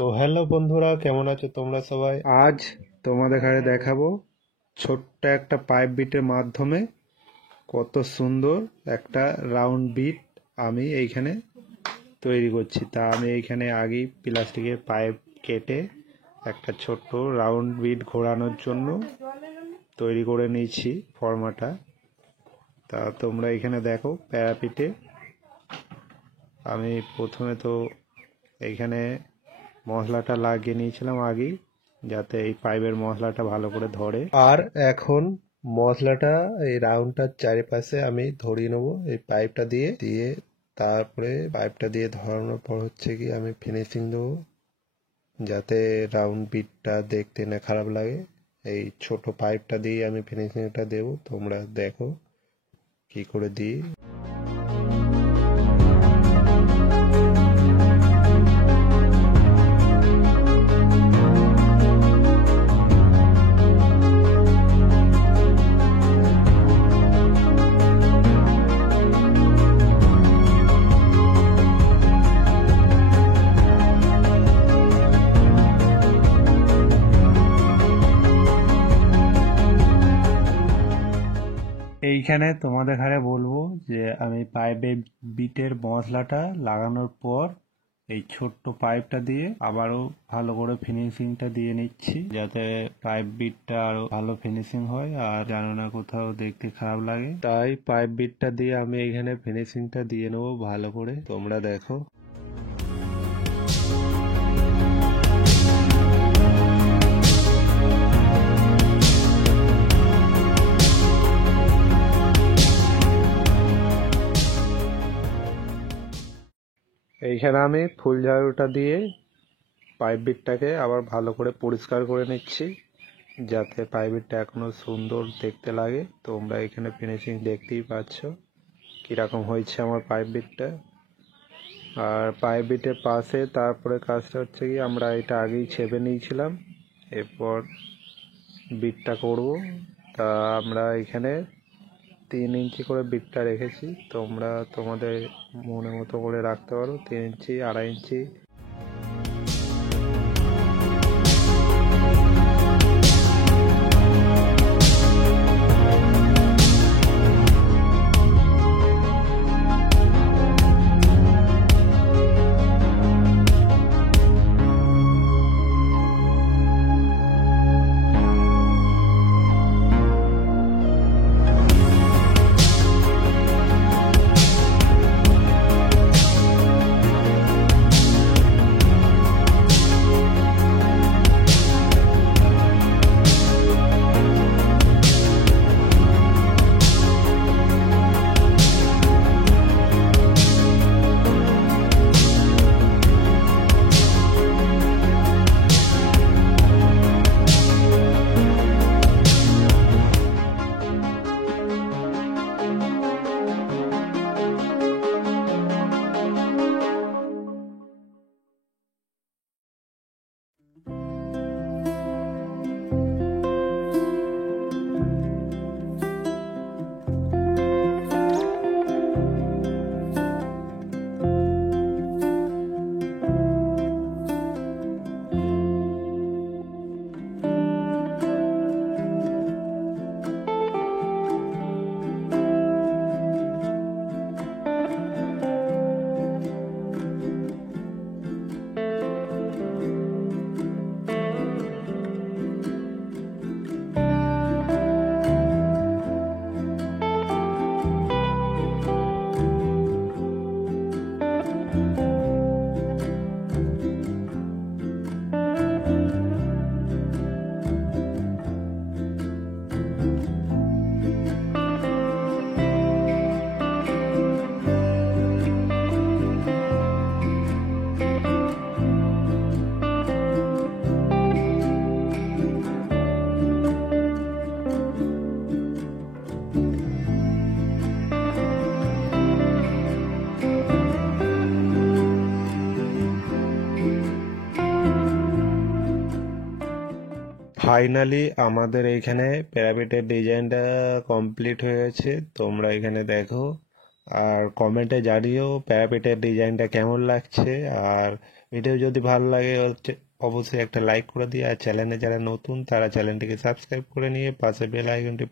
তো হ্যালো বন্ধুরা, কেমন আছো তোমরা সবাই? আজ তোমাদের ঘরে দেখাবো ছোট্ট একটা পাইপ বিটের মাধ্যমে কত সুন্দর একটা রাউন্ড বিট আমি এইখানে তৈরি করছি। তা আমি এইখানে আগেই প্লাস্টিকের পাইপ কেটে একটা ছোট্ট রাউন্ড বিট ঘোরানোর জন্য তৈরি করে নিয়েছি ফর্মাটা। তা তোমরা এখানে দেখো প্যারাপিটে আমি প্রথমে তো এইখানে মশলাটা লাগিয়ে নিয়েছিলাম আগেই, যাতে এই পাইপের মশলাটা ভালো করে ধরে। আর এখন মশলাটা এই রাউন্ডটার চারিপাশে আমি ধরিয়ে নেবো এই পাইপটা দিয়ে দিয়ে তারপরে পাইপটা দিয়ে ধরানোর পর হচ্ছে কি আমি ফিনিশিং দেবো, যাতে রাউন্ড বিটটা দেখতে না খারাপ লাগে। এই ছোট পাইপটা দিয়ে আমি ফিনিশিংটা দেবো, তোমরা দেখো কি করে দিই। এইখানে তোমাদের ঘরে বলবো যে আমি পাইপে বিটের মশলাটা লাগানোর পর এই ছোট্ট পাইপটা দিয়ে আবারও ভালো করে ফিনিশিংটা দিয়ে নিচ্ছি, যাতে পাইপ বিটটা আরো ভালো ফিনিশিং হয় আর যেন না কোথাও দেখতে খারাপ লাগে। তাই পাইপ বিটটা দিয়ে আমি এখানে ফিনিশিংটা দিয়ে নেবো ভালো করে, তোমরা দেখো। এইখানে আমি ফুল ঝাড়ুটা দিয়ে পাইপ বিটটাকে আবার ভালো করে পরিষ্কার করে নিচ্ছি, যাতে পাইপ বিটটা এখনো সুন্দর দেখতে লাগে। তোমরা এখানে ফিনিশিং দেখতেই পাচ্ছ কিরকম হয়েছে আমার পাইপ বিটটা। আর পাইপ বিটের পাশে তারপরে কাজটা হচ্ছে কি, আমরা এটা আগেই ছেপে নিয়েছিলাম, এরপর বিটটা করব। তা আমরা এখানে 3 ইঞ্চি করে বিটটা রেখেছি, তোমরা তোমাদের মনের মতো করে রাখতে পারো, 3 ইঞ্চি, 2.5 ইঞ্চি। ফাইনালি আমাদের এইখানে প্যারাপিটের ডিজাইনটা কমপ্লিট হয়ে গেছে, তোমরা এখানে দেখো। আর কমেন্টে জানিও প্যারাপিটের ডিজাইনটা কেমন লাগছে, আর ভিডিও যদি ভালো লাগে হচ্ছে অবশ্যই একটা লাইক করে দিয়ে, আর চ্যানেলে যারা নতুন তারা চ্যানেলটিকে সাবস্ক্রাইব করে নিয়ে পাশে বেল আইকনটি